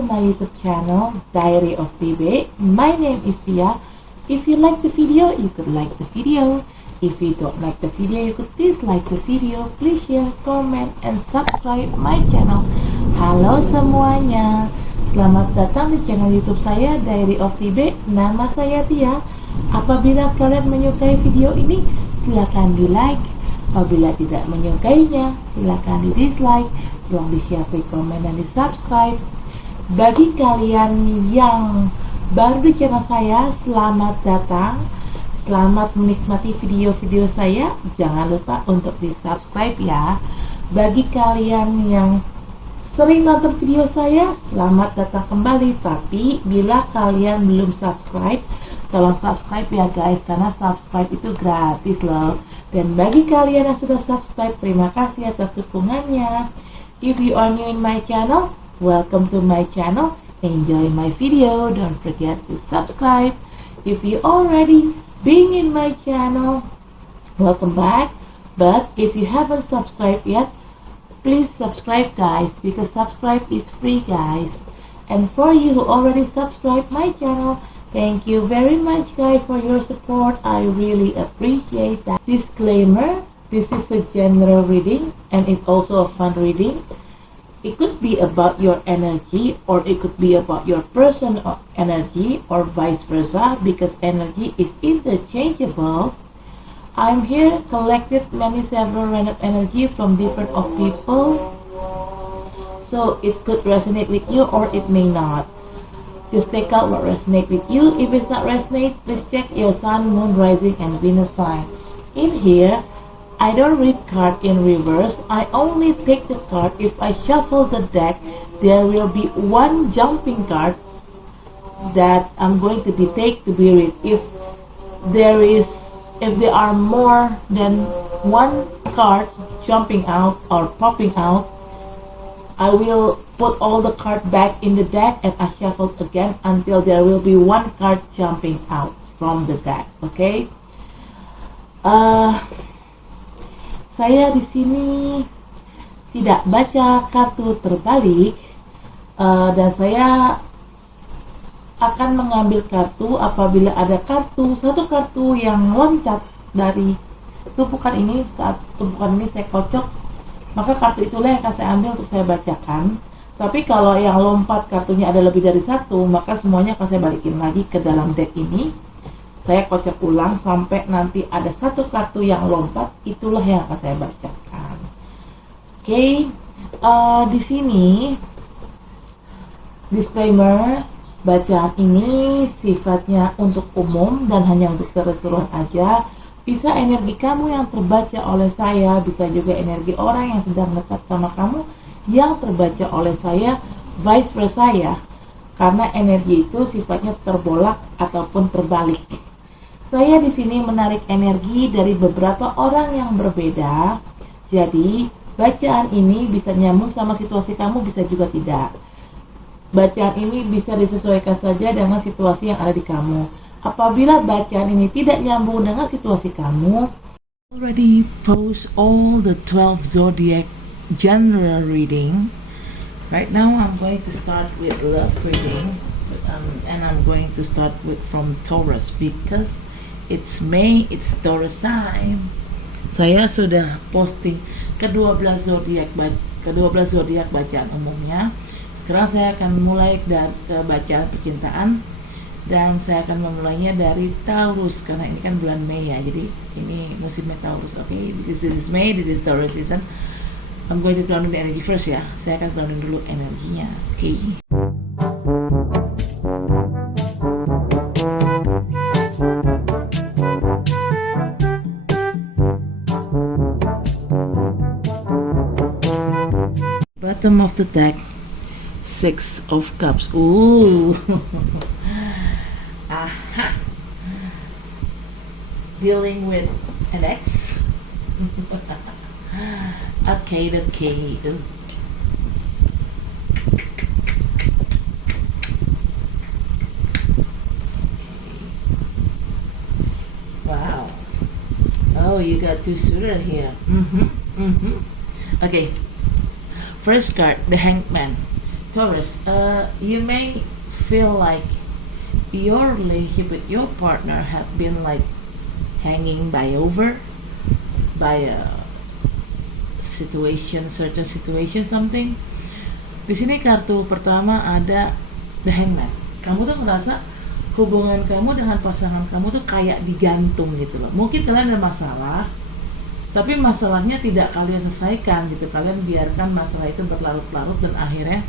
to my YouTube channel, Diary of TB. My name is Tia. If you like the video, you could like the video. If you don't like the video, you could dislike the video. Please share, comment, and subscribe my channel. Halo semuanya, selamat datang di channel YouTube saya, Diary of TB. Nama saya Tia. Apabila kalian menyukai video ini, silakan di like. Apabila tidak menyukainya, silakan di dislike. Tolong di-share, komen, dan di-subscribe. Bagi kalian yang baru di channel saya, selamat datang. Selamat menikmati video-video saya. Jangan lupa untuk di-subscribe ya. Bagi kalian yang sering nonton video saya, selamat datang kembali. Tapi bila kalian belum subscribe, tolong subscribe ya guys, karena subscribe itu gratis loh. Dan bagi kalian yang sudah subscribe, terima kasih atas dukungannya. If you are new in my channel, welcome to my channel. Enjoy my video. Don't forget to subscribe. If you already been in my channel, welcome back. But if you haven't subscribed yet, please subscribe guys, because subscribe is free guys. And for you who already subscribed my channel, thank you very much guys for your support. I really appreciate that. Disclaimer, this is a general reading and it's also a fun reading. It could be about your energy, or it could be about your personal energy, or vice versa, because energy is interchangeable. I'm here collected many several random energy from different of people, so it could resonate with you or it may not. Just take out what resonates with you. If it's not resonate, please check your sun, moon, rising, and Venus sign. In here, I don't read card in reverse. I only take the card. If I shuffle the deck, there will be one jumping card that I'm going to take to be read. If there are more than one card jumping out or popping out, I will put all the cards back in the deck and I shuffle again until there will be one card jumping out from the deck. Okay? Saya di sini tidak baca kartu terbalik, dan saya akan mengambil kartu apabila ada satu kartu yang loncat dari tumpukan ini. Saat tumpukan ini saya kocok, maka kartu itulah yang akan saya ambil untuk saya bacakan. Tapi kalau yang lompat kartunya ada lebih dari satu, maka semuanya akan saya balikin lagi ke dalam deck ini. Saya kocok ulang sampai nanti ada satu kartu yang lompat, itulah yang akan saya bacakan. Oke, di sini disclaimer, bacaan ini sifatnya untuk umum dan hanya untuk seru-seruan aja. Bisa energi kamu yang terbaca oleh saya, bisa juga energi orang yang sedang dekat sama kamu yang terbaca oleh saya, vice versa ya. Karena energi itu sifatnya terbolak ataupun terbalik. Saya di sini menarik energi dari beberapa orang yang berbeda. Jadi, bacaan ini bisa nyambung sama situasi kamu, bisa juga tidak. Bacaan ini bisa disesuaikan saja dengan situasi yang ada di kamu. Apabila bacaan ini tidak nyambung dengan situasi kamu, already post all the 12 zodiac general reading. Right now I'm going to start with love reading, and I'm going to start from Taurus because it's May, it's Taurus time. Saya sudah posting ke-12 zodiak bacaan umumnya. Sekarang saya akan mulai dari bacaan percintaan, dan saya akan memulainya dari Taurus karena ini kan bulan Mei ya. Jadi ini musimnya Taurus. Okay, this is May, this is Taurus season. I'm going to grounding the energy first ya. Saya akan grounding dulu energinya. Okay. Bottom of the deck, 6 of Cups. Ooh. Aha. Dealing with an ex. Okay. Wow. Oh, you got two suitor here. Okay. First card, the Hanged Man. Taurus, you may feel like your relationship with your partner have been like hanging by a situation, certain situation, something. Di sini kartu pertama ada the hangman. Kamu tuh ngerasa hubungan kamu dengan pasangan kamu tuh kayak digantung gitu loh. Mungkin kalian ada masalah, tapi masalahnya tidak kalian selesaikan gitu. Kalian biarkan masalah itu berlarut-larut dan akhirnya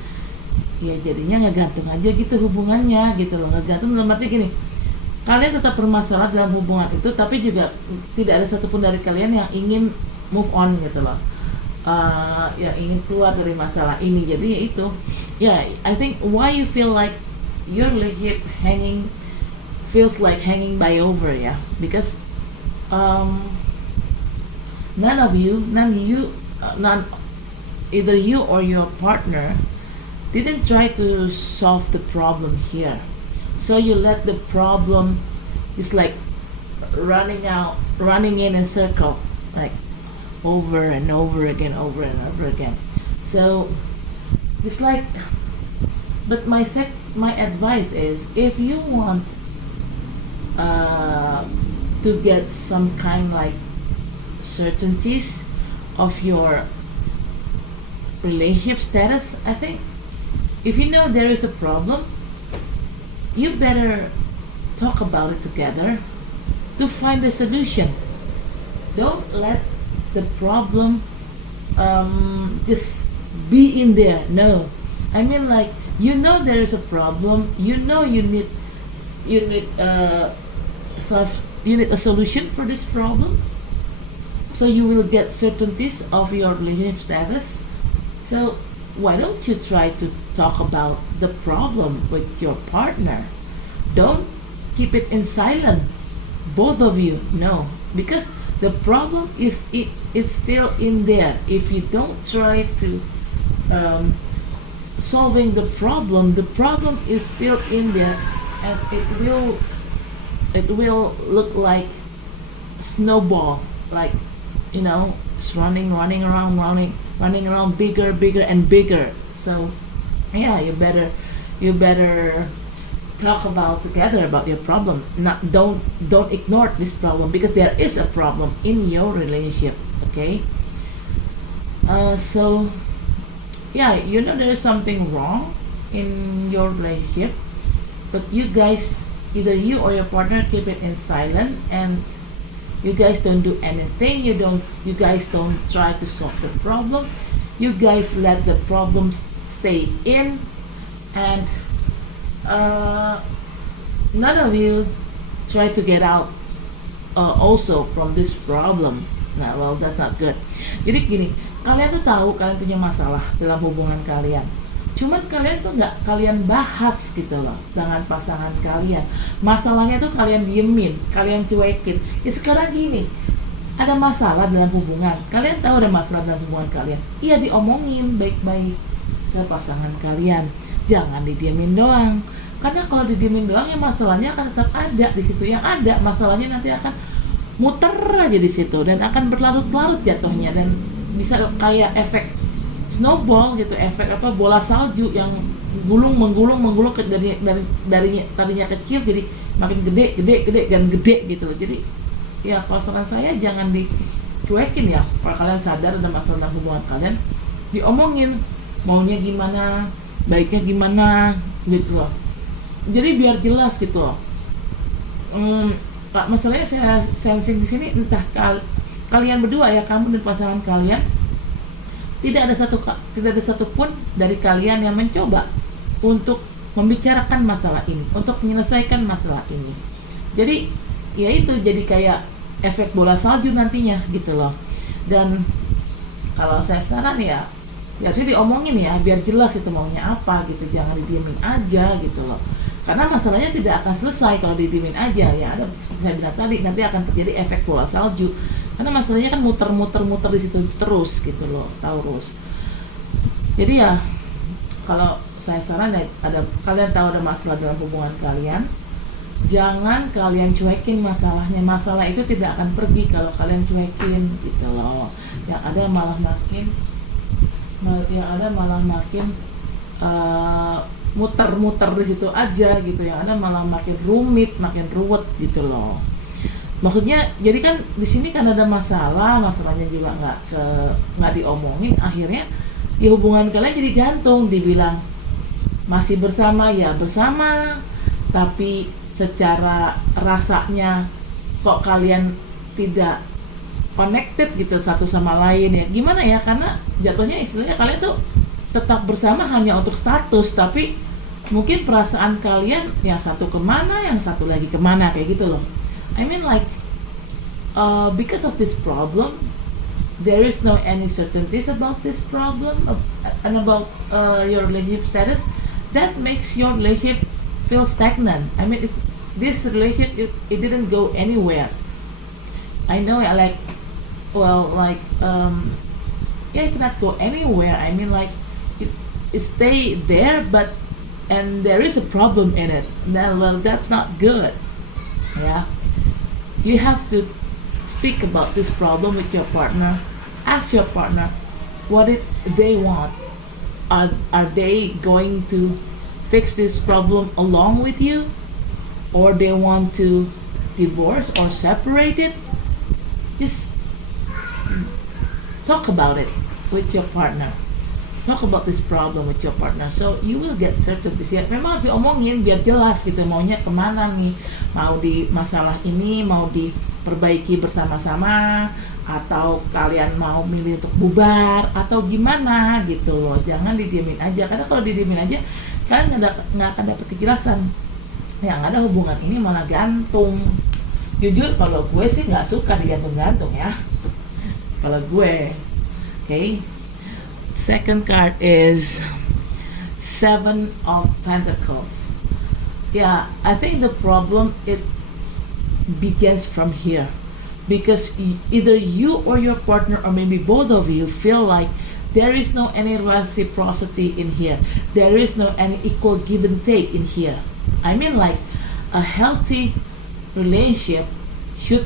ya jadinya ngegantung aja gitu hubungannya gitu loh. Ngegantung dalam arti gini, kalian tetap bermasalah dalam hubungan itu, tapi juga tidak ada satupun dari kalian yang ingin move on gitu loh. Yang ingin keluar dari masalah ini. Jadi ya itu, I think why you feel like your relationship feels like hanging by over, because none either you or your partner didn't try to solve the problem here, so you let the problem just like running in a circle, like over and over again, so just like, but my advice is, if you want to get some kind like certainties of your relationship status, I think if you know there is a problem, you better talk about it together to find a solution. Don't let the problem just be in there. No, I mean, like, you know there is a problem, you know you need a solution for this problem, so you will get certainties of your relationship status. So why don't you try to talk about the problem with your partner? Don't keep it in silent, both of you. No, because the problem it's still in there. If you don't try to solving the problem is still in there, and it will look like snowball, like, it's running around bigger and bigger. So you better talk together about your problem. Don't ignore this problem, because there is a problem in your relationship. Okay, so there is something wrong in your relationship, but you guys, either you or your partner, keep it in silent, and you guys don't do anything. You guys don't try to solve the problem. You guys let the problems stay in, and none of you try to get out also from this problem. Nah, well, that's not good. Jadi gini, kalian tuh tahu kalian punya masalah dalam hubungan kalian, cuman kalian tuh nggak kalian bahas gitu loh dengan pasangan kalian. Masalahnya tuh kalian diemin, kalian cuekin. Ya sekarang gini, ada masalah dalam hubungan, kalian tahu ada masalah dalam hubungan kalian, iya diomongin baik-baik ke pasangan kalian, jangan didiemin doang. Karena kalau didiemin doang, ya masalahnya akan tetap ada di situ. Yang ada masalahnya nanti akan muter aja di situ, dan akan berlarut-larut jatuhnya, dan bisa kayak efek snowball gitu, efek bola salju yang menggulung dari tadinya kecil jadi makin gede gitu loh. Jadi ya, kalau saran saya jangan dicuekin ya. Kalau kalian sadar ada masalah dalam hubungan kalian, diomongin maunya gimana, baiknya gimana gitu loh. Jadi biar jelas gitu loh. Masalahnya saya sensing di sini, entah kalian berdua ya, kamu dan pasangan kalian, tidak ada satupun dari kalian yang mencoba untuk membicarakan masalah ini, untuk menyelesaikan masalah ini. Jadi ya itu jadi kayak efek bola salju nantinya gitu loh. Dan kalau saya saran ya harusnya diomongin ya, biar jelas itu maunya apa gitu, jangan didiemin aja gitu loh. Karena masalahnya tidak akan selesai kalau didiemin aja. Ya ada, seperti saya bilang tadi, nanti akan terjadi efek bola salju. Karena masalahnya kan muter di situ terus gitu loh, Taurus. Jadi ya, kalau saya saran ya, kalian tahu ada masalah dalam hubungan kalian, jangan kalian cuekin masalahnya. Masalah itu tidak akan pergi kalau kalian cuekin gitu loh. Yang ada malah makin muter-muter di situ aja gitu, yang ada malah makin rumit, makin ruwet gitu loh. Maksudnya jadi kan di sini kan ada masalahnya juga nggak diomongin, akhirnya ya hubungan kalian jadi gantung. Dibilang masih bersama ya bersama, tapi secara rasanya kok kalian tidak connected gitu satu sama lain ya. Gimana ya, karena jatuhnya istilahnya kalian tuh tetap bersama hanya untuk status, tapi mungkin perasaan kalian yang satu kemana, yang satu lagi kemana, kayak gitu loh. I mean like because of this problem, there is no any certainties about this problem and about your relationship status. That makes your relationship feel stagnant. I mean, this relationship it didn't go anywhere. I know, like, well, like, yeah, it cannot go anywhere. I mean, like, it stay there, but and there is a problem in it. Then, well, that's not good. Yeah, you have to speak about this problem with your partner. Ask your partner what they want. Are they going to fix this problem along with you, or they want to divorce or separate it? Just talk about it with your partner. Talk about this problem with your partner, so you will get certainty. Ya, memang harus diomongin biar jelas gitu maunya kemana nih, mau di masalah ini mau diperbaiki bersama-sama, atau kalian mau milih untuk bubar atau gimana gitu loh. Jangan didiemin aja, karena kalau didiemin aja kalian nggak akan dapat kejelasan. Yang ada hubungan ini malah gantung. Jujur kalau gue sih nggak suka digantung-gantung ya. Kalau gue, okay. Second card is Seven of Pentacles. Yeah, I think the problem it begins from here, because either you or your partner, or maybe both of you, feel like there is no any reciprocity in here. There is no any equal give and take in here. I mean, like, a healthy relationship should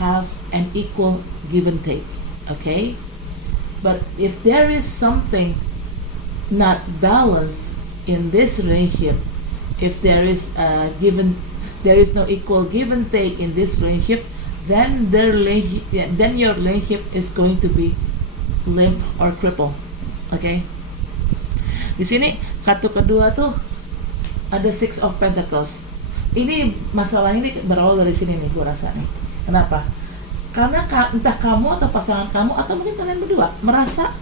have an equal give and take. Okay? But if there is something not balanced in this relationship, if there is no equal give and take in this relationship, then your relationship is going to be limp or cripple. Okay? Di sini kartu kedua tuh ada Six of Pentacles. Ini masalah ini berawal dari sini nih, gue rasa nih. Kenapa? Karena entah kamu atau pasangan kamu, atau mungkin kalian berdua merasa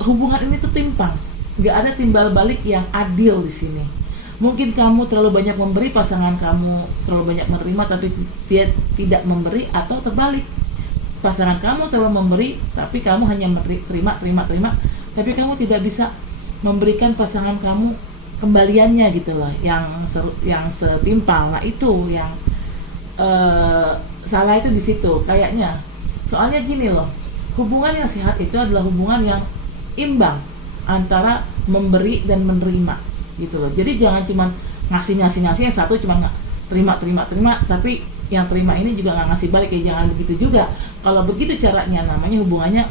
hubungan ini tuh timpang, nggak ada timbal balik yang adil di sini. Mungkin kamu terlalu banyak memberi, pasangan kamu terlalu banyak menerima tapi dia tidak memberi, atau terbalik, pasangan kamu terlalu memberi tapi kamu hanya terima, tapi kamu tidak bisa memberikan pasangan kamu kembaliannya gitu loh, yang setimpal. Nah itu yang salah itu di situ kayaknya. Soalnya gini loh, hubungan yang sehat itu adalah hubungan yang imbang antara memberi dan menerima gitu loh. Jadi jangan cuma ngasih yang satu cuma terima, tapi yang terima ini juga nggak ngasih balik. Ya jangan begitu juga. Kalau begitu caranya, namanya hubungannya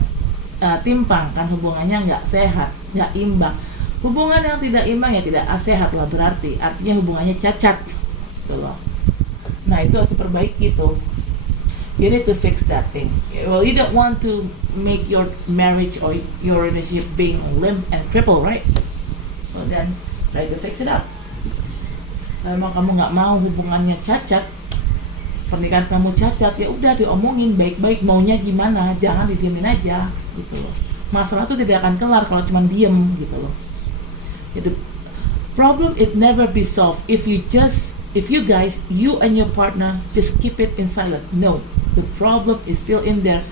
timpang kan, hubungannya nggak sehat, nggak imbang. Hubungan yang tidak imbang ya tidak sehat lah, artinya hubungannya cacat gitu loh. Nah itu harus diperbaiki tuh. You need to fix that thing. Well, you don't want to make your marriage or your relationship being limp and crippled, right? So then try to fix it up. Memang kamu nggak mau hubungannya cacat, pernikahan kamu cacat, ya udah diomongin baik-baik maunya gimana, jangan didiemin aja gitu loh. Masalah itu tidak akan kelar kalau cuma diem gitu loh. The problem it never be solved if you guys, you and your partner just keep it in silent. No, the problem is still in there.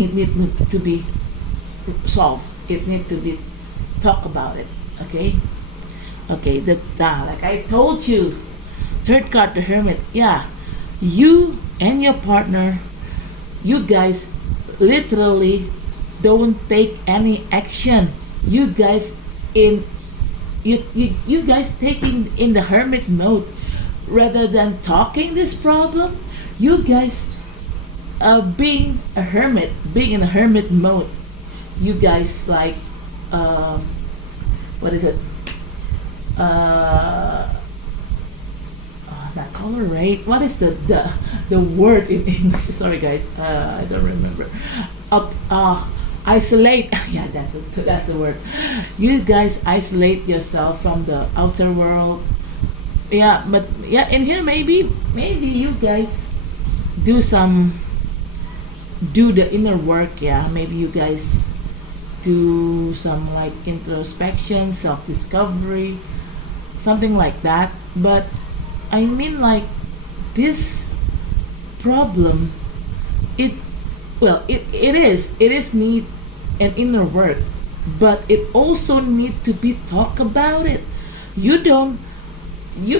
It needs to be solved. It needs to be talk about it. Okay, like I told you, third card, the Hermit. Yeah, you and your partner, you guys literally don't take any action. You guys you guys taking in the hermit mode rather than talking this problem. You guys being in a hermit mode. You guys like what is it? Uh, not tolerate. What is the word in English? Sorry, guys. I don't remember. Isolate. Yeah, that's the word. You guys isolate yourself from the outer world. Yeah, but yeah, in here maybe you guys do the inner work. Yeah, maybe you guys do some like introspection, self-discovery, something like that. But I mean, like, this problem, it is need an inner work, but it also need to be talk about it. You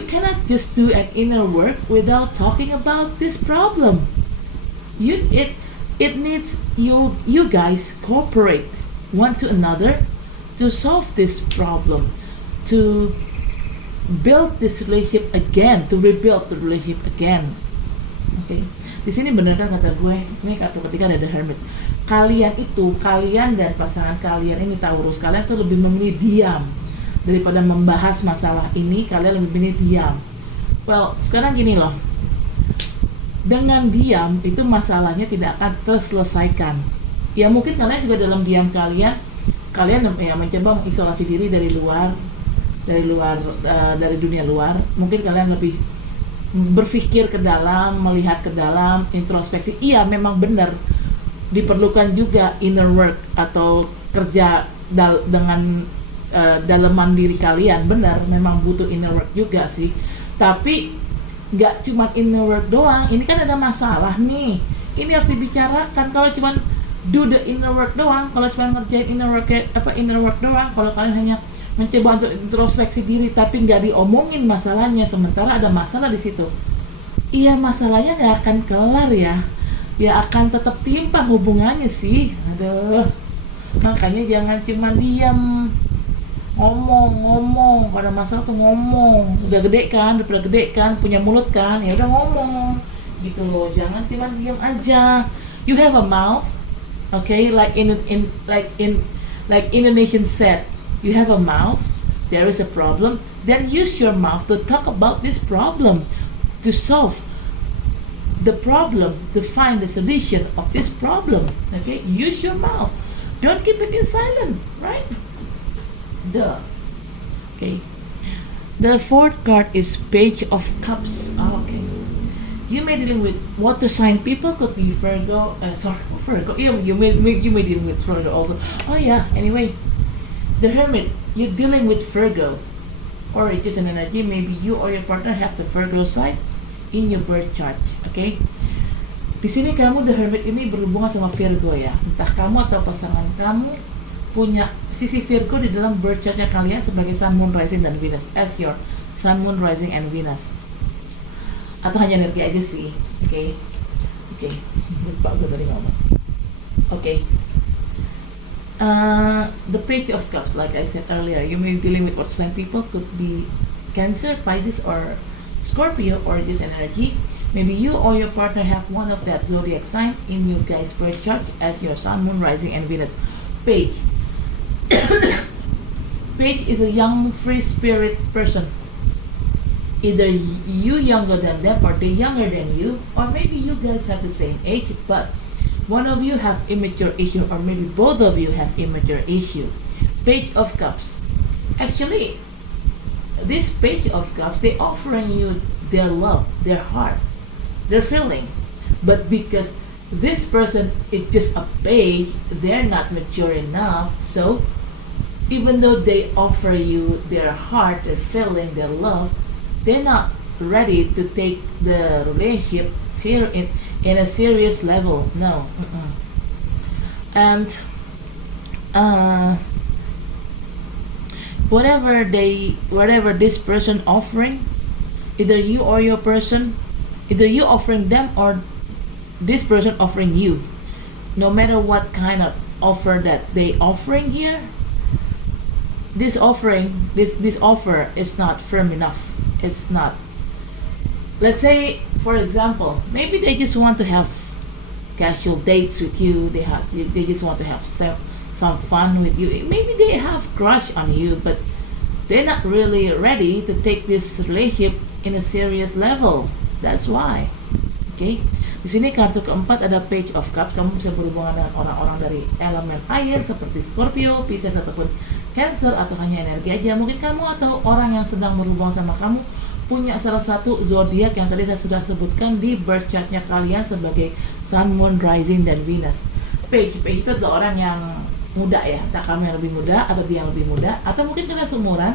cannot just do an inner work without talking about this problem. It needs you guys cooperate one to another to solve this problem, to build this relationship again, to rebuild the relationship again. Oke, di sini bener kan kata gue, ini kartu ketiga ada The Hermit. Kalian dan pasangan kalian ini, Taurus, kalian tuh lebih memilih diam daripada membahas masalah ini. Kalian lebih memilih diam. Well, sekarang gini loh, dengan diam itu masalahnya tidak akan terselesaikan. Ya mungkin kalian juga dalam diam kalian ya mencoba mengisolasi diri dari dunia luar. Mungkin kalian lebih berpikir ke dalam, melihat ke dalam, introspeksi. Iya, memang benar diperlukan juga inner work atau kerja dengan dalaman diri kalian. Benar, memang butuh inner work juga sih. Tapi nggak cuma inner work doang. Ini kan ada masalah nih. Ini harus dibicarakan. Kalau cuma do the inner work doang, kalau cuma ngerjain inner work doang, kalau kalian hanya mencoba untuk introspeksi diri tapi nggak diomongin masalahnya, sementara ada masalah di situ, iya, masalahnya nggak akan kelar ya akan tetap timpang hubungannya sih. Aduh, makanya jangan cuma diam, ngomong pada masalah tuh ngomong. Udah gede kan, punya mulut kan, ya udah ngomong gitu loh. Jangan cuma diam aja. You have a mouth, okay, like Indonesian said, you have a mouth, there is a problem, then use your mouth to talk about this problem, to solve the problem, to find the solution of this problem. Okay, use your mouth, don't keep it in silent, right? Duh. Okay, the fourth card is Page of Cups. Okay, you may dealing with water sign people, could be Virgo. Virgo. You may dealing with Virgo also. Oh yeah. Anyway, The Hermit, you're dealing with Virgo, or it's just an energy. Maybe you or your partner have the Virgo side in your birth chart. Okay. Di sini kamu, The Hermit, ini berhubungan sama Virgo ya. Entah kamu atau pasangan kamu punya sisi Virgo di dalam birth chartnya kalian sebagai Sun, Moon, Rising, dan Venus as your Sun, Moon, Rising, and Venus. Atau hanya energi aja sih. Oke. Lupa gue tadi ngomong. Oke. The Page of Cups, like I said earlier, you may be dealing with water sign people, could be Cancer, Pisces, or Scorpio, or just an energy. Maybe you or your partner have one of that zodiac sign in your guys' birth chart as your Sun, Moon, Rising, and Venus. Page. Page is a young, free spirit person. Either you younger than them, or they younger than you, or maybe you guys have the same age, but one of you have immature issue, or maybe both of you have immature issue. Page of Cups. Actually, this Page of Cups, they offering you their love, their heart, their feeling. But because this person is just a page, they're not mature enough. So even though they offer you their heart, their feeling, their love, they're not ready to take the relationship in a serious level. No. And whatever this person offering, either you or your person, either you offering them or this person offering you, no matter what kind of offer that they offering here, this offer is not firm enough. It's not. Let's say, for example, maybe they just want to have casual dates with you. They just want to have some fun with you. Maybe they have crush on you, but they're not really ready to take this relationship in a serious level. That's why. Oke, di sini kartu keempat ada Page of Cups. Kamu bisa berhubungan dengan orang-orang dari elemen air seperti Scorpio, Pisces ataupun Cancer, atau hanya energi aja. Mungkin kamu atau orang yang sedang berhubungan sama kamu punya salah satu zodiak yang tadi saya sudah sebutkan di birth chartnya kalian sebagai Sun, Moon, Rising, dan Venus. Page itu adalah orang yang muda ya, entah kamu yang lebih muda atau dia yang lebih muda, atau mungkin kalian seumuran,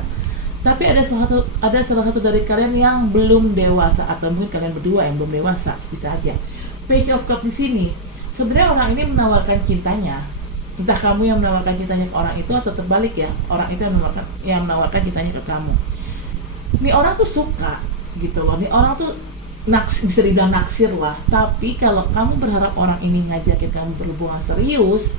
tapi ada salah satu dari kalian yang belum dewasa, atau mungkin kalian berdua yang belum dewasa, bisa aja. Page of Cups di sini sebenarnya orang ini menawarkan cintanya, entah kamu yang menawarkan cintanya ke orang itu atau terbalik ya, orang itu yang menawarkan cintanya ke kamu. Nih orang tuh suka gitu loh, nih orang tuh bisa dibilang naksir lah. Tapi kalau kamu berharap orang ini ngajakin kamu berhubungan serius,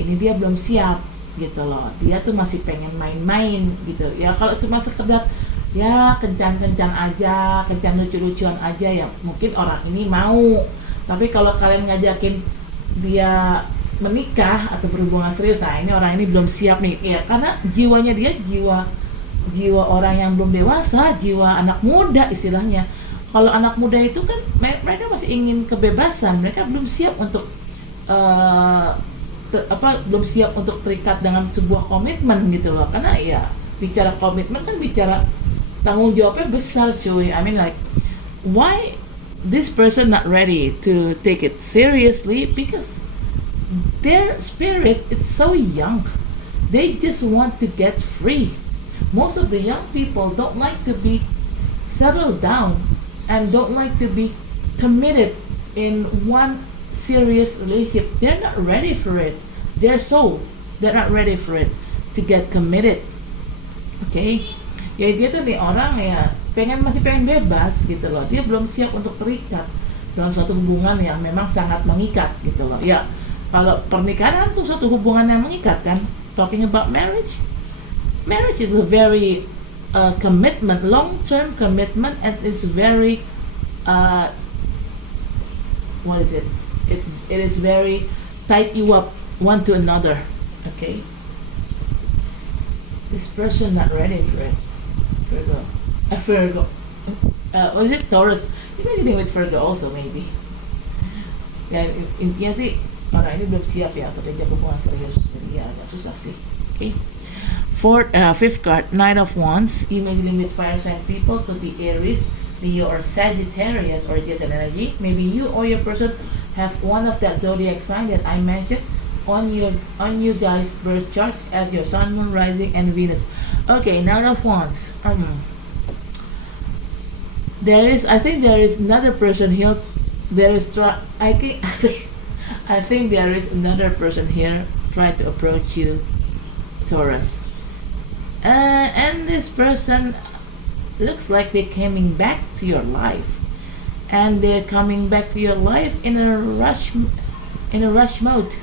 ini dia belum siap gitu loh. Dia tuh masih pengen main-main gitu ya. Kalau cuma sekedar ya kencan-kencan aja, kencan lucu-lucuan aja ya mungkin orang ini mau. Tapi kalau kalian ngajakin dia menikah atau berhubungan serius, nah ini orang ini belum siap nih ya, karena jiwanya dia jiwa orang yang belum dewasa, jiwa anak muda istilahnya. Kalau anak muda itu kan mereka masih ingin kebebasan, mereka belum siap untuk belum siap untuk terikat dengan sebuah komitmen gitu loh. Karena ya bicara komitmen kan bicara tanggung jawabnya besar cuy. I mean like why this person not ready to take it seriously, because their spirit is so young. They just want to get free. Most of the young people don't like to be settled down and don't like to be committed in one serious relationship. They're not ready for it. They're not ready for it to get committed. Okay? Ya dia tuh nih orang ya masih pengen bebas gitu loh. Dia belum siap untuk terikat dalam suatu hubungan yang memang sangat mengikat gitu loh. Ya, kalau pernikahan tuh suatu hubungan yang mengikat kan. Talking about marriage is a very commitment, long-term commitment, and it's very what is it? It is very tied you up one to another. Okay. This person not ready for it. Virgo. Was it Taurus? You may dealing with Virgo also maybe. Dan intinya sih orang ini belum siap ya untuk diajak hubungan serius. Jadi ya agak susah sih. Okay. Fifth card, Knight of Wands. You may dealing with fire sign people, could be Aries, Leo, or Sagittarius, or just an energy. Maybe you or your person have one of that zodiac sign that I mentioned on you guys' birth chart as your Sun, Moon, Rising, and Venus. Okay, Knight of Wands. I think there is another person here. I think there is another person here trying to approach you, Taurus. And this person looks like they're coming back to your life, and they're coming back to your life in a rush mode.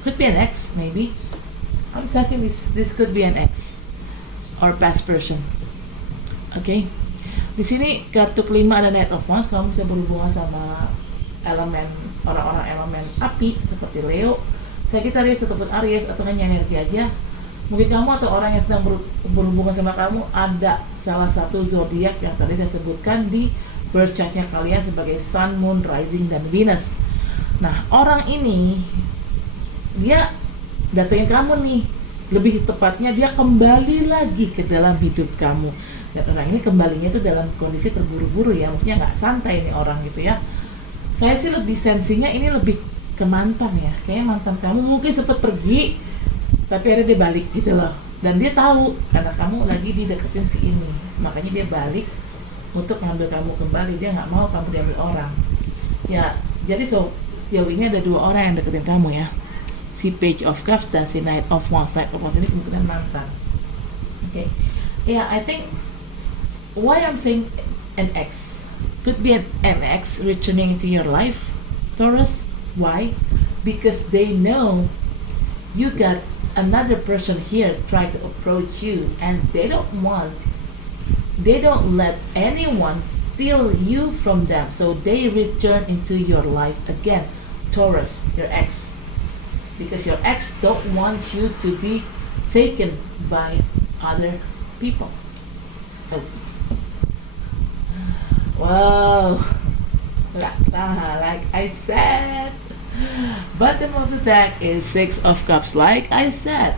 Could be an ex, maybe. I'm sensing this could be an ex or past person. Okay. Di sini kartu kelima ada Knight of Wands. Kamu bisa berhubungan sama orang-orang elemen api seperti Leo, Sagittarius ataupun Aries, atau hanya energi aja. Mungkin kamu atau orang yang sedang berhubungan sama kamu ada salah satu zodiak yang tadi saya sebutkan di birth chartnya kalian sebagai Sun, Moon, Rising, dan Venus. Nah, orang ini dia datengin kamu nih, lebih tepatnya dia kembali lagi ke dalam hidup kamu. Dan orang ini kembalinya itu dalam kondisi terburu-buru ya, maksudnya nggak santai nih orang gitu ya. Saya sih lebih sensinya ini lebih ke mantan ya, kayaknya mantan kamu mungkin sempat pergi tapi akhirnya dia balik gitu loh, dan dia tahu karena kamu lagi dideketin si ini, makanya dia balik untuk ngambil kamu kembali. Dia nggak mau kamu diambil orang ya. Jadi sejauh ini ada dua orang yang deketin kamu ya, si Page of Cups dan si Knight of Wands. Knight of Wands ini kemungkinan mantan. Okay. Yeah, I think why I'm saying an ex, could be an ex returning into your life, Taurus. Why? Because they know you got another person here try to approach you, and they don't let anyone steal you from them, so they return into your life again, Taurus, your ex, because your ex don't want you to be taken by other people. Oh. Wow. Like I said, bottom of the deck is Six of Cups. Like I said,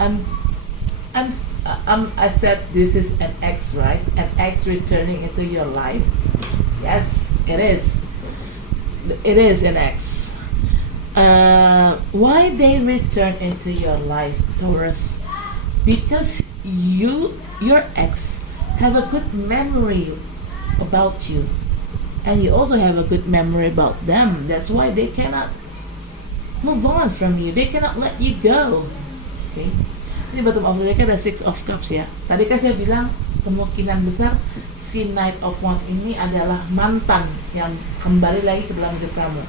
I'm, I said this is an ex, right? An ex returning into your life. Yes, it is. It is an ex. Why they return into your life, Taurus? Because your ex, have a good memory about you, and you also have a good memory about them. That's why they cannot move on from you. They cannot let you go. Okay. Ini bottom of the deck ada Six of Cups ya. Tadi kan saya bilang kemungkinan besar si Knight of Wands ini adalah mantan yang kembali lagi ke dalam hidup kamu.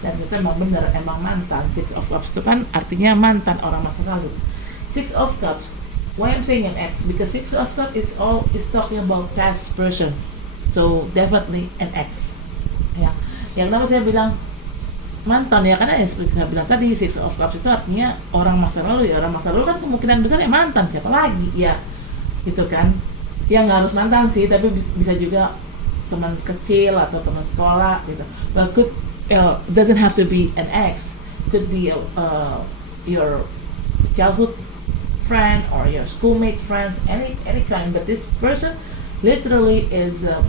Dan itu emang benar, emang mantan. Six of Cups itu kan artinya mantan, orang masa lalu. Six of Cups. Why I'm saying an ex? Because Six of Cups is talking about past person. So definitely an ex. Ya. Yang kenapa saya bilang mantan ya, karena ya seperti saya bilang tadi, Six of Cups itu artinya orang masa lalu ya. Orang masa lalu kan kemungkinan besar ya mantan, siapa lagi ya, gitu kan. Ya nggak harus mantan sih, tapi bisa juga teman kecil atau teman sekolah gitu. But doesn't have to be an ex, could be your childhood friend or your schoolmate friends, any kind. But this person literally is a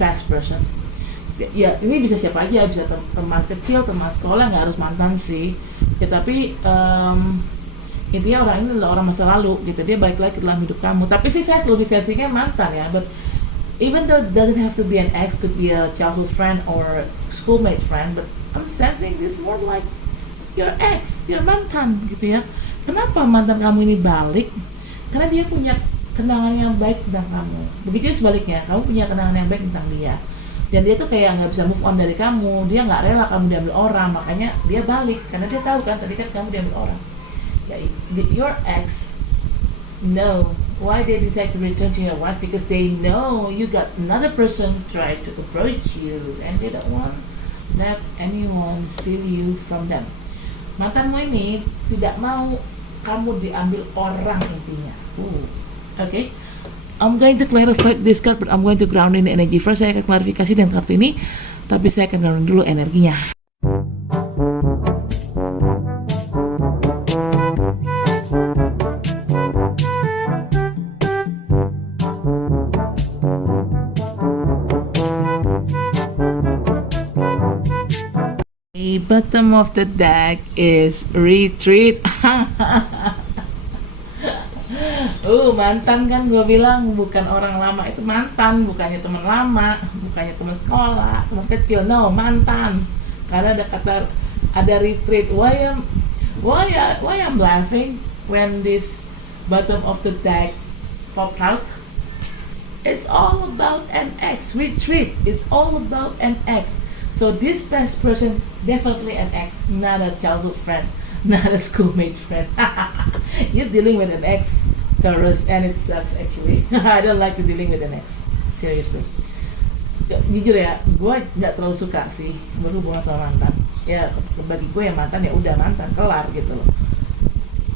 past person. Ya ini bisa siapa aja, bisa teman kecil, teman sekolah, nggak harus mantan sih ya. Tapi intinya orang ini adalah orang masa lalu gitu, dia balik lagi ke dalam hidup kamu. Tapi sih saya lebih sensingnya mantan ya. But even though it doesn't have to be an ex, could be a childhood friend or schoolmate friend, but I'm sensing this more like your ex, your mantan gitu ya. Kenapa mantan kamu ini balik? Karena dia punya kenangan yang baik tentang kamu. Begitu sebaliknya, kamu punya kenangan yang baik tentang dia. Dan dia tuh kayak nggak bisa move on dari kamu, dia nggak rela kamu diambil orang, makanya dia balik karena dia tahu kan tadi kan kamu diambil orang. Ya, your ex know why they decide to return to your life, because they know you got another person try to approach you and they don't want let anyone steal you from them. Mantanmu ini tidak mau kamu diambil orang intinya. Okay. I'm going to clarify this card, but I'm going to ground in the energy first. Saya akan klarifikasi dengan kartu ini, tapi saya akan ground dulu energinya. The bottom of the deck is retreat. Mantan kan gue bilang bukan orang lama, itu mantan, bukannya teman lama, bukannya teman sekolah, teman kecil, no, mantan. Karena ada retreat. Why I'm laughing when this bottom of the deck popped out? It's all about an ex. Retreat is all about an ex. So this past person definitely an ex, not a childhood friend, not a schoolmate friend. You're dealing with an ex, Taurus, and it sucks actually. I don't like to dealing with an ex, seriously. Jujur ya, gue nggak terlalu suka sih berhubungan sama mantan. Ya bagi gue ya mantan ya udah mantan, kelar gitu loh.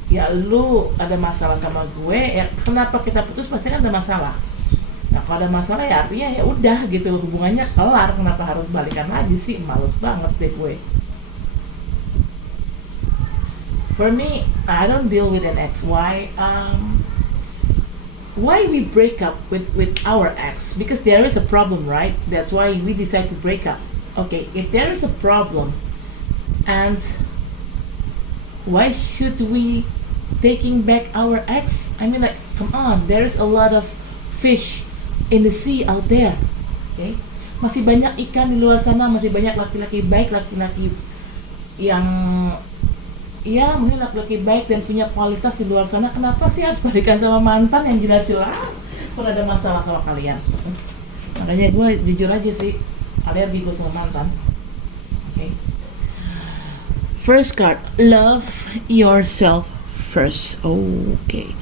Ya lu ada masalah sama gue, ya kenapa kita putus pasti kan ada masalah. Nah kalau ada masalah ya artinya ya udah gitu loh, hubungannya kelar, kenapa harus balikan lagi sih, males banget deh gue. For me, I don't deal with an ex. Why we break up with our ex? Because there is a problem, right? That's why we decide to break up. Okay, if there is a problem, and why should we taking back our ex? I mean, like, come on, there's a lot of fish in the sea out there. Okay, masih banyak ikan di luar sana, masih banyak laki-laki baik, laki-laki yang ya mungkin laki-laki baik dan punya kualitas di luar sana. Kenapa sih harus balikan sama mantan yang jelas-jelas pernah ada masalah sama kalian? Makanya gue jujur aja sih, alergi gue sama mantan. Okay. First card, love yourself first. Okay,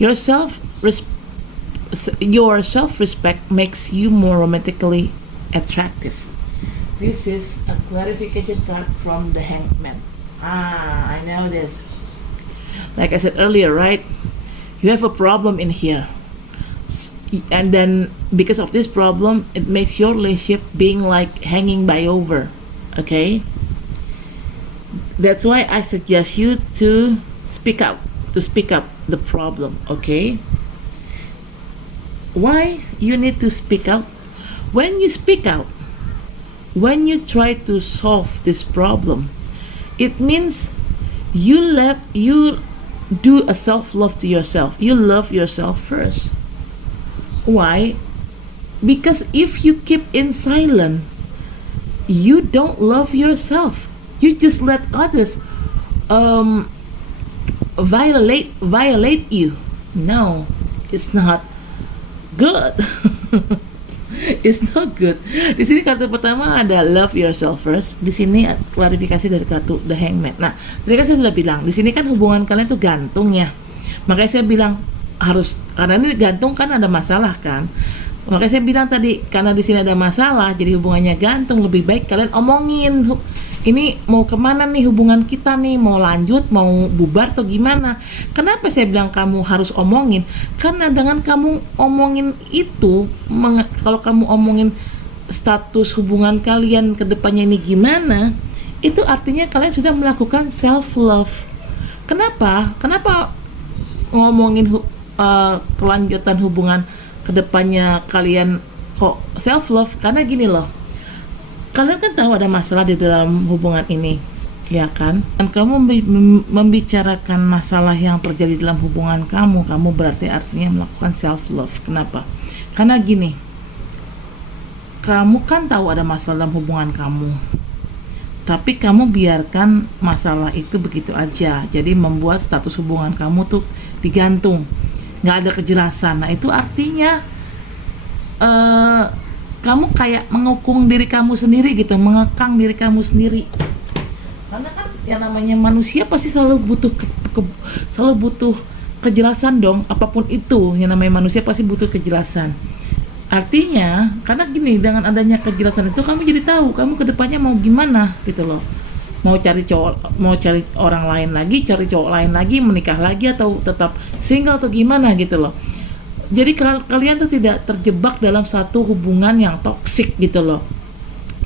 your self-respect makes you more romantically attractive. This is a clarification card from the Hangman. I know this. Like I said earlier, right? You have a problem in here. And then because of this problem, it makes your relationship being like hanging by over. Okay? That's why I suggest you to speak up the problem. Okay? Why you need to speak out? When you speak out, when you try to solve this problem, it means you do a self-love to yourself. You love yourself first. Why? Because if you keep in silent, you don't love yourself. You just let others violate you. No, it's not good. It's not good. Di sini kartu pertama ada love yourself first. Di sini klarifikasi dari kartu The Hangman. Nah, tadi kan saya sudah bilang, di sini kan hubungan kalian tuh gantung ya. Makanya saya bilang harus, karena ini gantung kan ada masalah kan. Makanya saya bilang tadi, karena di sini ada masalah, jadi hubungannya gantung, lebih baik kalian omongin. Ini mau kemana nih hubungan kita nih, mau lanjut, mau bubar atau gimana. Kenapa saya bilang kamu harus omongin? Karena dengan kamu omongin itu, kalau kamu omongin status hubungan kalian ke depannya ini gimana, itu artinya kalian sudah melakukan self love. Kenapa ngomongin kelanjutan hubungan ke depannya kalian kok self love? Karena gini loh, kalian kan tahu ada masalah di dalam hubungan ini, ya kan? Dan kamu membicarakan masalah yang terjadi dalam hubungan kamu berarti artinya melakukan self love. Kenapa? Karena gini, kamu kan tahu ada masalah dalam hubungan kamu, tapi kamu biarkan masalah itu begitu aja. Jadi membuat status hubungan kamu tuh digantung, nggak ada kejelasan. Nah itu artinya kamu kayak mengukung diri kamu sendiri gitu, mengekang diri kamu sendiri. Karena kan yang namanya manusia pasti selalu butuh kejelasan dong, apapun itu. Yang namanya manusia pasti butuh kejelasan. Artinya, karena gini, dengan adanya kejelasan itu kamu jadi tahu kamu kedepannya mau gimana gitu loh. Mau cari orang lain lagi, cari cowok lain lagi, menikah lagi, atau tetap single atau gimana gitu loh. Jadi kalian tuh tidak terjebak dalam satu hubungan yang toksik gitu loh.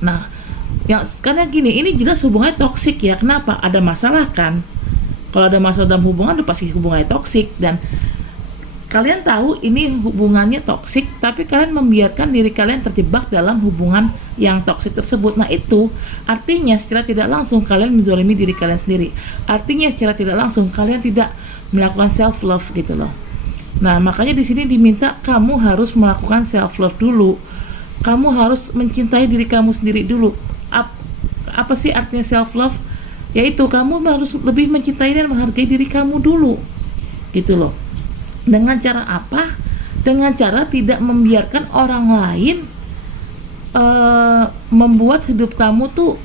Nah, karena gini, ini jelas hubungannya toksik ya. Kenapa? Ada masalah kan? Kalau ada masalah dalam hubungan, udah pasti hubungannya toksik. Dan kalian tahu ini hubungannya toksik, tapi kalian membiarkan diri kalian terjebak dalam hubungan yang toksik tersebut. Nah itu artinya secara tidak langsung kalian menzalimi diri kalian sendiri. Artinya secara tidak langsung kalian tidak melakukan self love gitu loh. Nah, makanya di sini diminta kamu harus melakukan self love dulu. Kamu harus mencintai diri kamu sendiri dulu. Apa sih artinya self love? Yaitu kamu harus lebih mencintai dan menghargai diri kamu dulu. Gitu loh. Dengan cara apa? Dengan cara tidak membiarkan orang lain membuat hidup kamu tuh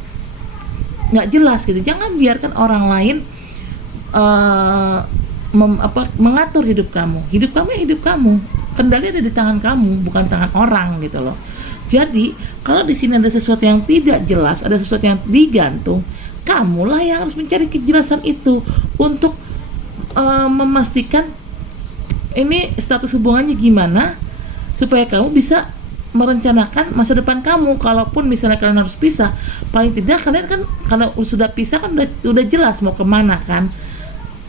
nggak jelas gitu. Jangan biarkan orang lain mengatur hidup kamu. Hidup kamu ya hidup kamu. Kendali ada di tangan kamu, bukan tangan orang gitu loh. Jadi kalau di sini ada sesuatu yang tidak jelas, ada sesuatu yang digantung, kamulah yang harus mencari kejelasan itu untuk memastikan ini status hubungannya gimana, supaya kamu bisa merencanakan masa depan kamu. Kalaupun misalnya kalian harus pisah, paling tidak kalian kan kalau sudah pisah kan udah jelas mau kemana kan.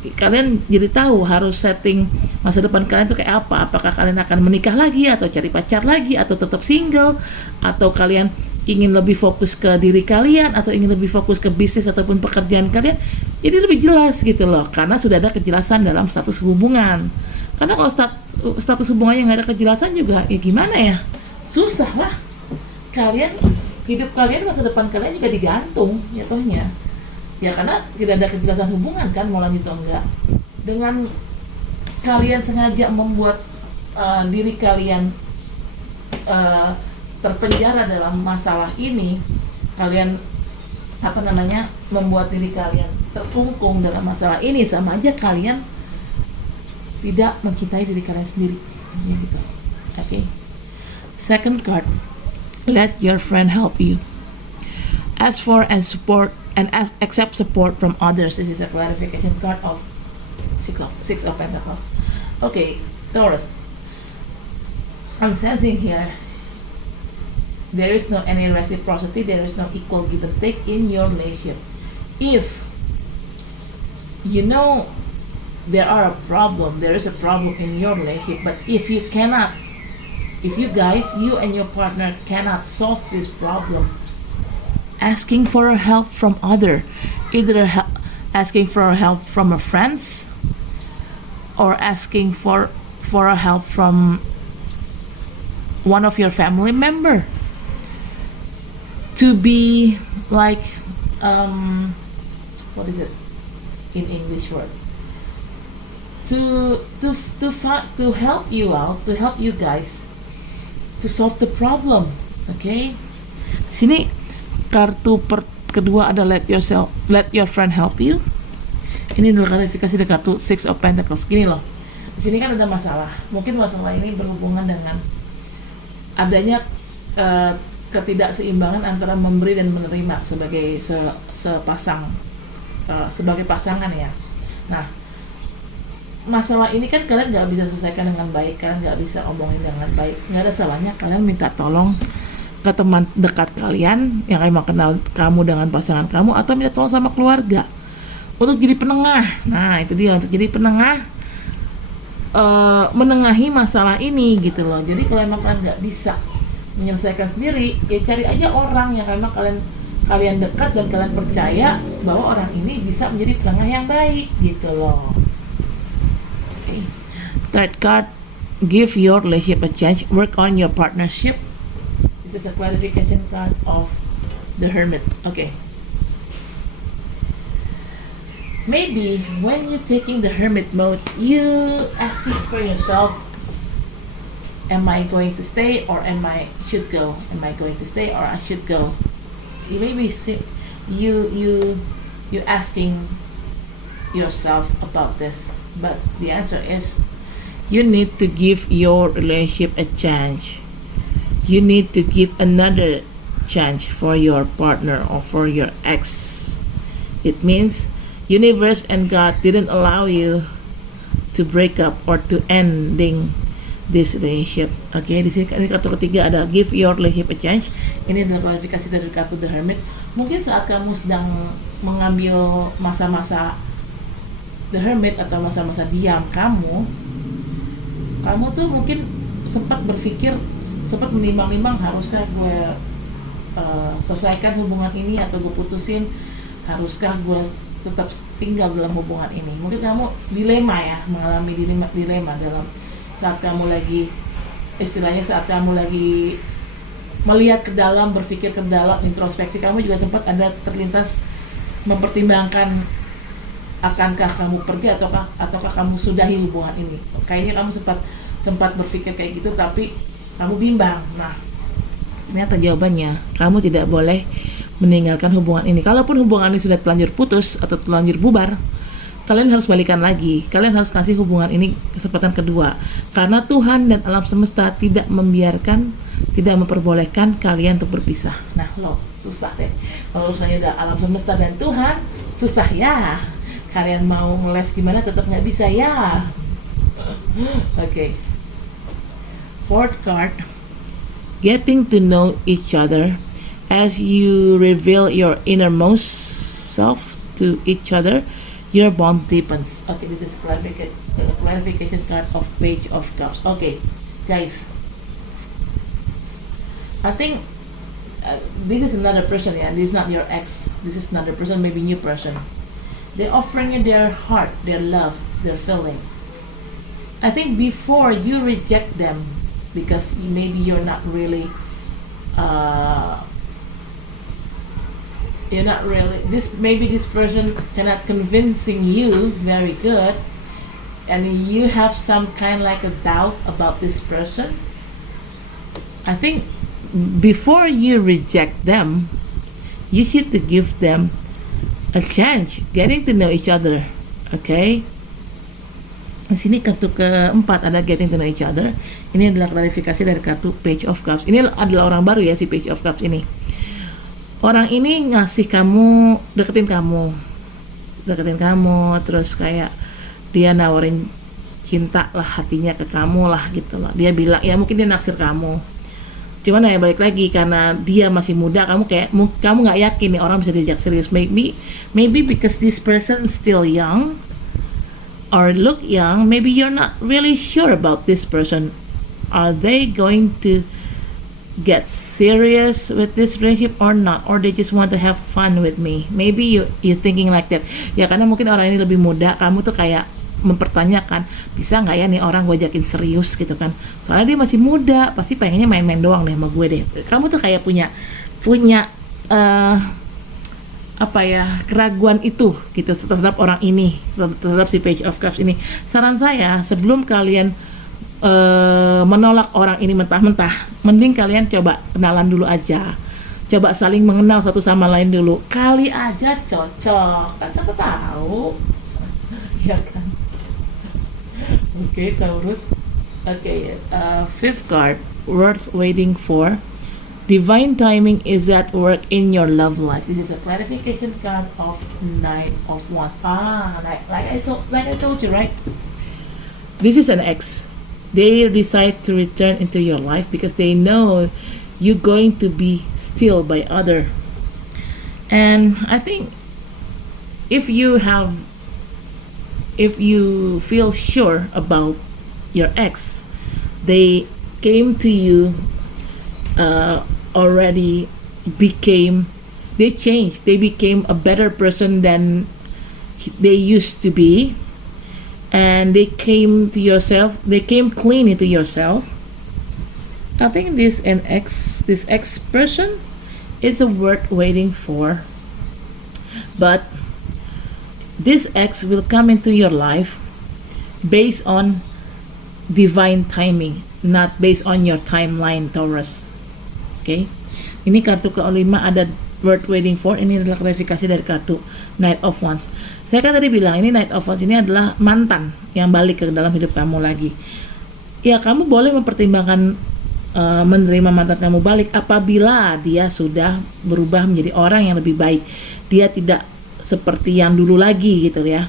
Kalian jadi tahu harus setting masa depan kalian tuh kayak apa. Apakah kalian akan menikah lagi, atau cari pacar lagi, atau tetap single, atau kalian ingin lebih fokus ke diri kalian, atau ingin lebih fokus ke bisnis ataupun pekerjaan kalian. Jadi lebih jelas gitu loh, karena sudah ada kejelasan dalam status hubungan. Karena kalau status hubungannya nggak ada kejelasan juga, ya gimana ya? Susah lah. Hidup kalian, masa depan kalian juga digantung jatuhnya. Ya karena tidak ada kejelasan hubungan kan, mau lanjut atau enggak. Dengan kalian sengaja membuat diri kalian terpenjara dalam masalah ini, kalian membuat diri kalian terkungkung dalam masalah ini, sama aja kalian tidak mencintai diri kalian sendiri ya gitu. Okay. Second card, let your friend help you. Ask for and support and accept support from others. This is a clarification card of Six of Pentacles. Okay, Taurus, I'm sensing here there is no any reciprocity, there is no equal give and take in your relationship. If you know there is a problem in your relationship, but if you guys, you and your partner cannot solve this problem, asking for help from either asking for help from a friends, or asking for a help from one of your family member, to be like what is it in English word, to help you out, to help you guys to solve the problem. Okay, sini kartu kedua ada let your friend help you. Ini adalah klarifikasi dari kartu Six of Pentacles. Gini loh, di sini kan ada masalah. Mungkin masalah ini berhubungan dengan adanya ketidakseimbangan antara memberi dan menerima sebagai sepasang, sebagai pasangan ya. Nah, masalah ini kan kalian nggak bisa selesaikan dengan baik, kalian nggak bisa omongin dengan baik. Nggak ada salahnya kalian minta tolong ke teman dekat kalian yang emang kenal kamu dengan pasangan kamu, atau minta tolong sama keluarga untuk jadi penengah. Nah itu dia, untuk jadi penengah, menengahi masalah ini gitu loh. Jadi kalau emang kalian nggak bisa menyelesaikan sendiri, ya cari aja orang yang emang kalian dekat dan kalian percaya bahwa orang ini bisa menjadi penengah yang baik gitu loh. Okay. Third card, give your relationship a chance, work on your partnership. This is a clarification card of the Hermit. Okay. Maybe when you're taking the hermit mode, you asking for yourself, am I going to stay or should go? Am I going to stay or I should go? You maybe you asking yourself about this, but the answer is you need to give your relationship a chance. You need to give another chance for your partner or for your ex. It means universe and God didn't allow you to break up or to ending this relationship. Oke, di sini ini kartu ketiga ada give your relationship a chance. Ini adalah klarifikasi dari kartu The Hermit. Mungkin saat kamu sedang mengambil masa-masa The Hermit atau masa-masa diam kamu tuh mungkin sempat berpikir, sempat menimbang-nimbang, haruskah gue selesaikan hubungan ini atau gue putusin, haruskah gue tetap tinggal dalam hubungan ini. Mungkin kamu dilema ya, mengalami dilema dalam saat kamu lagi, istilahnya saat kamu lagi melihat ke dalam, berpikir ke dalam, introspeksi. Kamu juga sempat ada terlintas mempertimbangkan akankah kamu pergi ataukah kamu sudahi hubungan ini. Kayaknya kamu sempat berpikir kayak gitu, tapi kamu bimbang. Nah, ternyata jawabannya kamu tidak boleh meninggalkan hubungan ini. Kalaupun hubungan ini sudah terlanjur putus atau terlanjur bubar, kalian harus balikan lagi. Kalian harus kasih hubungan ini kesempatan kedua, karena Tuhan dan alam semesta tidak memperbolehkan kalian untuk berpisah. Nah lo susah deh kalau urusannya udah alam semesta dan Tuhan, susah ya. Kalian mau ngeles gimana tetap nggak bisa ya. Okay. Fourth card, getting to know each other. As you reveal your innermost self to each other, your bond deepens. Okay, this is clarification card of Page of Cups. Okay, guys, I think this is another person. Yeah, this is not your ex. This is another person, maybe new person. They're offering you their heart, their love, their feeling. I think before you reject them, because maybe you're not really. This person cannot convincing you very good, and you have some kind like a doubt about this person. I think before you reject them, you should to give them a chance getting to know each other. Okay, di sini kartu keempat ada getting to know each other. Ini adalah klarifikasi dari kartu Page of Cups. Ini adalah orang baru ya, si Page of Cups ini. Orang ini ngasih kamu, deketin kamu, terus kayak dia nawarin cinta lah hatinya ke kamu lah gitu loh. Dia bilang ya mungkin dia naksir kamu, cuman ya balik lagi karena dia masih muda, kamu nggak yakin nih orang bisa diajak serius. Maybe because this person still young or look young, maybe you're not really sure about this person. Are they going to get serious with this relationship or not, or they just want to have fun with me? Maybe you thinking like that ya, karena mungkin orang ini lebih muda, kamu tuh kayak mempertanyakan bisa nggak ya nih orang gue ajakin serius gitu kan, soalnya dia masih muda, pasti pengennya main-main doang deh sama gue deh. Kamu tuh kayak punya apa ya, keraguan itu gitu terhadap orang ini, terhadap si Page of Cups ini. Saran saya, sebelum kalian menolak orang ini mentah-mentah, mending kalian coba kenalan dulu aja, coba saling mengenal satu sama lain dulu, kali aja cocok kan, siapa tahu ya kan. Oke, Taurus. Fifth card, worth waiting for. Divine timing is at work in your love life. This is a clarification card of Nine of Wands. Like I told you, right? This is an ex. They decide to return into your life because they know you're going to be still by other. And I think if you feel sure about your ex, they came to you they changed, they became a better person than they used to be, and they came clean into yourself. I think this ex person is worth waiting for, but this ex will come into your life based on divine timing, not based on your timeline, Taurus. Okay? Ini kartu kelima ada worth waiting for. Ini adalah klarifikasi dari kartu Knight of Wands. Saya kan tadi bilang ini Knight of Wands ini adalah mantan yang balik ke dalam hidup kamu lagi. Ya, kamu boleh mempertimbangkan menerima mantan kamu balik apabila dia sudah berubah menjadi orang yang lebih baik. Dia tidak seperti yang dulu lagi gitu ya,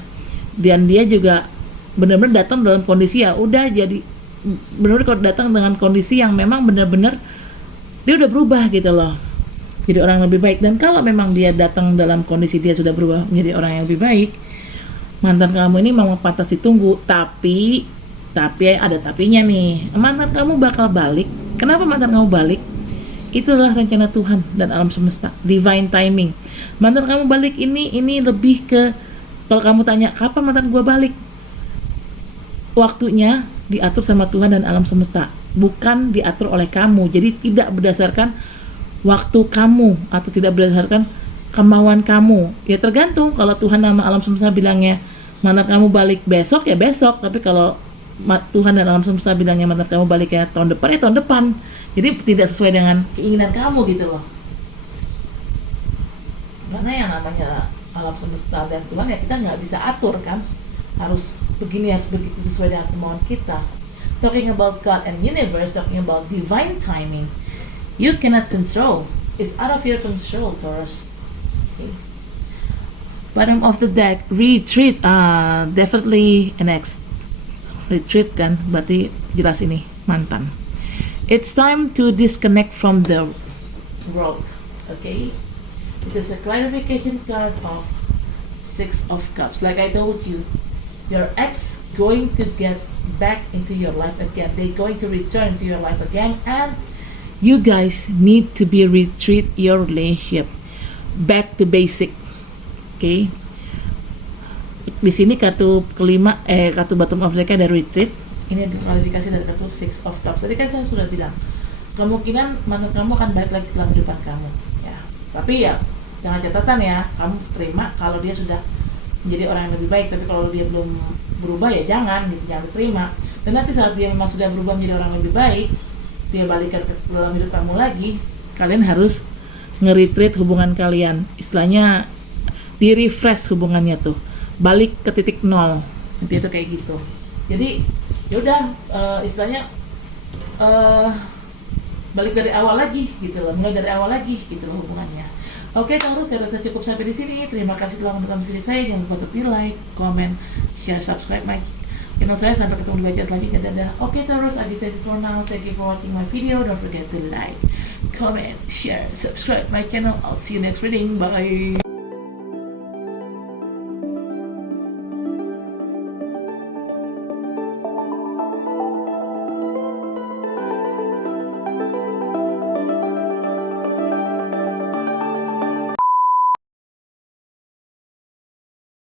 dan dia juga benar-benar datang dalam kondisi ya udah jadi benar-benar kalau datang dengan kondisi yang memang benar-benar dia udah berubah gitu loh, jadi orang yang lebih baik. Dan kalau memang dia datang dalam kondisi dia sudah berubah menjadi orang yang lebih baik, mantan kamu ini memang pantas ditunggu. Tapi ada tapinya nih, mantan kamu bakal balik. Kenapa mantan kamu balik? Itulah rencana Tuhan dan alam semesta, divine timing. Mantan kamu balik ini lebih ke, kalau kamu tanya kapan mantan gue balik, waktunya diatur sama Tuhan dan alam semesta, bukan diatur oleh kamu. Jadi tidak berdasarkan waktu kamu atau tidak berdasarkan kemauan kamu. Ya tergantung, kalau Tuhan sama alam semesta bilangnya mantan kamu balik besok ya besok, tapi kalau Tuhan dan alam semesta bilangnya mantan kamu baliknya tahun depan ya tahun depan. Jadi tidak sesuai dengan keinginan kamu gitu loh. Karena yang namanya alam semesta dan Tuhan ya kita nggak bisa atur kan. Harus begini, harus begitu sesuai dengan kemauan kita. Talking about God and universe, talking about divine timing, you cannot control. It's out of your control, Taurus. Okay. Bottom of the deck, retreat. Definitely an ex. Retreat kan, berarti jelas ini mantan. It's time to disconnect from the world. Okay, this is a clarification card of Six of Cups. Like I told you, your ex going to get back into your life again. They're going to return to your life again, and you guys need to retreat your relationship back to basic. Okay. Di sini kartu kelima, kartu bottom of deck ada retreat. Ini klarifikasi dari kartu Six of Cups. Tadi kan saya sudah bilang, kemungkinan mantan kamu akan balik lagi dalam kehidupan kamu. Ya, tapi ya jangan catatan ya, kamu terima kalau dia sudah menjadi orang yang lebih baik. Tapi kalau dia belum berubah ya jangan diterima. Dan nanti saat dia memang sudah berubah menjadi orang yang lebih baik, dia balik ke dalam hidup kamu lagi, kalian harus nge-retreat hubungan kalian. Istilahnya di-refresh hubungannya tuh, balik ke titik nol. Nanti itu kayak gitu. Jadi yaudah, istilahnya balik dari awal lagi gitu loh, mulai dari awal lagi gitu loh hubungannya. Oke, Taurus, saya rasa cukup sampai di sini. Terima kasih telah menonton video saya. Jangan lupa untuk di like, comment, share, subscribe channel saya. Sampai ketemu di baca selanjutnya. Dadah. Oke, terus I say this for now. Thank you for watching my video. Don't forget to like, comment, share, subscribe my channel. I'll see you next reading. Bye.